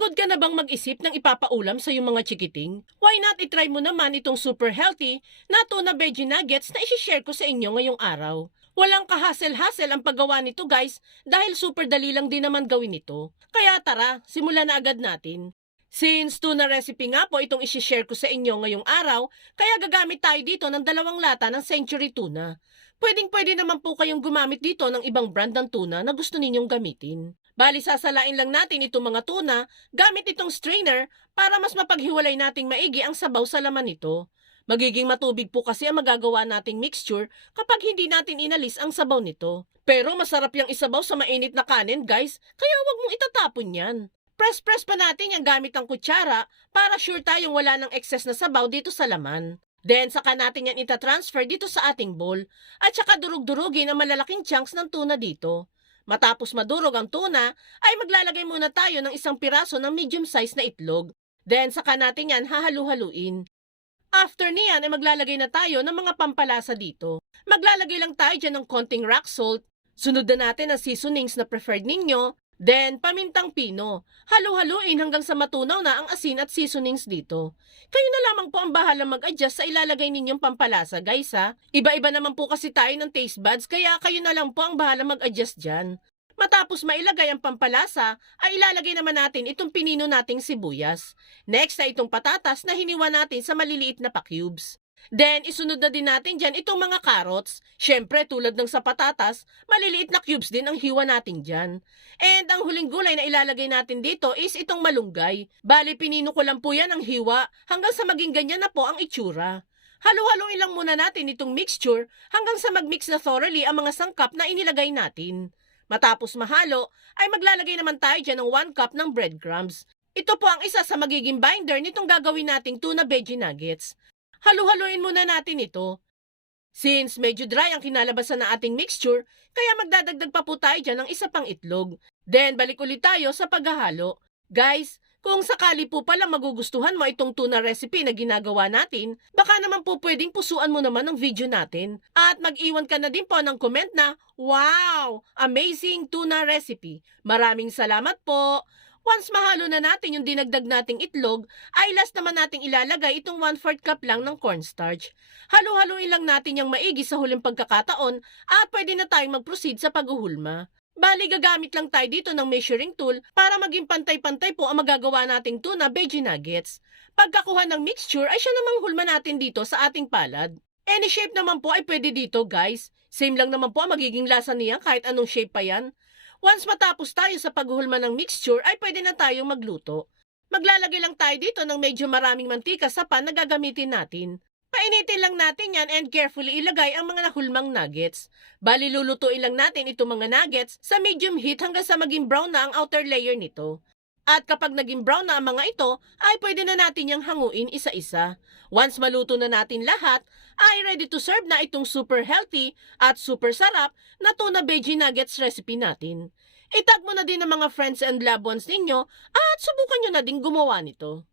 Pagod ka na bang mag-isip ng ipapaulam sa iyong mga chikiting? Why not itry mo naman itong super healthy na tuna veggie nuggets na isishare ko sa inyo ngayong araw? Walang kahasel-hasel ang paggawa nito guys dahil super dali lang din naman gawin ito. Kaya tara, simulan na agad natin. Since tuna recipe nga po itong isishare ko sa inyo ngayong araw, kaya gagamit tayo dito ng dalawang lata ng century tuna. Pwedeng pwede naman po kayong gumamit dito ng ibang brand ng tuna na gusto ninyong gamitin. Bali sasalain lang natin itong mga tuna gamit itong strainer para mas mapaghiwalay nating maigi ang sabaw sa laman nito. Magiging matubig po kasi ang magagawa nating mixture kapag hindi natin inalis ang sabaw nito. Pero masarap yung isabaw sa mainit na kanin guys, kaya wag mong itatapon yan. Press-press pa natin yung gamit ang kutsara para sure tayong wala ng excess na sabaw dito sa laman. Then saka natin yan itatransfer dito sa ating bowl at saka durug-durugin ang malalaking chunks ng tuna dito. Matapos madurog ang tuna, ay maglalagay muna tayo ng isang piraso ng medium size na itlog. Then saka natin yan hahalu-haluin. After niyan ay maglalagay na tayo ng mga pampalasa dito. Maglalagay lang tayo dyan ng konting rock salt. Sunod na natin ang seasonings na preferred ninyo. Then, pamintang pino. Halu-haluin hanggang sa matunaw na ang asin at seasonings dito. Kayo na lamang po ang bahala mag-adjust sa ilalagay ninyong pampalasa, guys ha. Iba-iba naman po kasi tayo ng taste buds, kaya kayo na lang po ang bahala mag-adjust dyan. Matapos mailagay ang pampalasa, ay ilalagay naman natin itong pinino nating sibuyas. Next ay itong patatas na hiniwa natin sa maliliit na pa-cubes. Then, isunod na din natin dyan itong mga carrots. Siyempre, tulad ng sa patatas, maliliit na cubes din ang hiwa natin dyan. And ang huling gulay na ilalagay natin dito is itong malunggay. Bali, pinino ko lang po yan ang hiwa hanggang sa maging ganyan na po ang itsura. Halo-haloin lang muna natin itong mixture hanggang sa magmix na thoroughly ang mga sangkap na inilagay natin. Matapos mahalo, ay maglalagay naman tayo dyan ng 1 cup ng breadcrumbs. Ito po ang isa sa magiging binder nitong gagawin nating tuna veggie nuggets. Halu-haluin muna natin ito. Since medyo dry ang kinalabasan ng ating mixture, kaya magdadagdag pa po tayo dyan ng isa pang itlog. Then balik ulit tayo sa paghahalo. Guys, kung sakali po pala magugustuhan mo itong tuna recipe na ginagawa natin, baka naman po pwedeng pusuan mo naman ang video natin. At mag-iwan ka na din po ng comment na, Wow! Amazing tuna recipe! Maraming salamat po! Once mahalo na natin yung dinagdag nating itlog, ay last naman nating ilalagay itong 1-4 cup lang ng cornstarch. Halo-haluin lang natin yung maigi sa huling pagkakataon at pwede na tayong mag-proceed sa paghuhulma. Bali, gagamit lang tayo dito ng measuring tool para maging pantay-pantay po ang magagawa nating tuna veggie nuggets. Pagkakuha ng mixture ay siya namang hulma natin dito sa ating palad. Any shape naman po ay pwede dito guys. Same lang naman po ang magiging lasa niyan kahit anong shape pa yan. Once matapos tayo sa paghuhulma ng mixture ay pwede na tayong magluto. Maglalagay lang tayo dito ng medyo maraming mantika sa pan na gagamitin natin. Painitin lang natin yan and carefully ilagay ang mga nahulmang nuggets. Bali lulutuin lang natin itong mga nuggets sa medium heat hanggang sa maging brown na ang outer layer nito. At kapag naging brown na ang mga ito, ay pwede na natin yung hanguin isa-isa. Once maluto na natin lahat, ay ready to serve na itong super healthy at super sarap na tuna veggie nuggets recipe natin. Itag mo na din ang mga friends and loved ones ninyo at subukan nyo na din gumawa nito.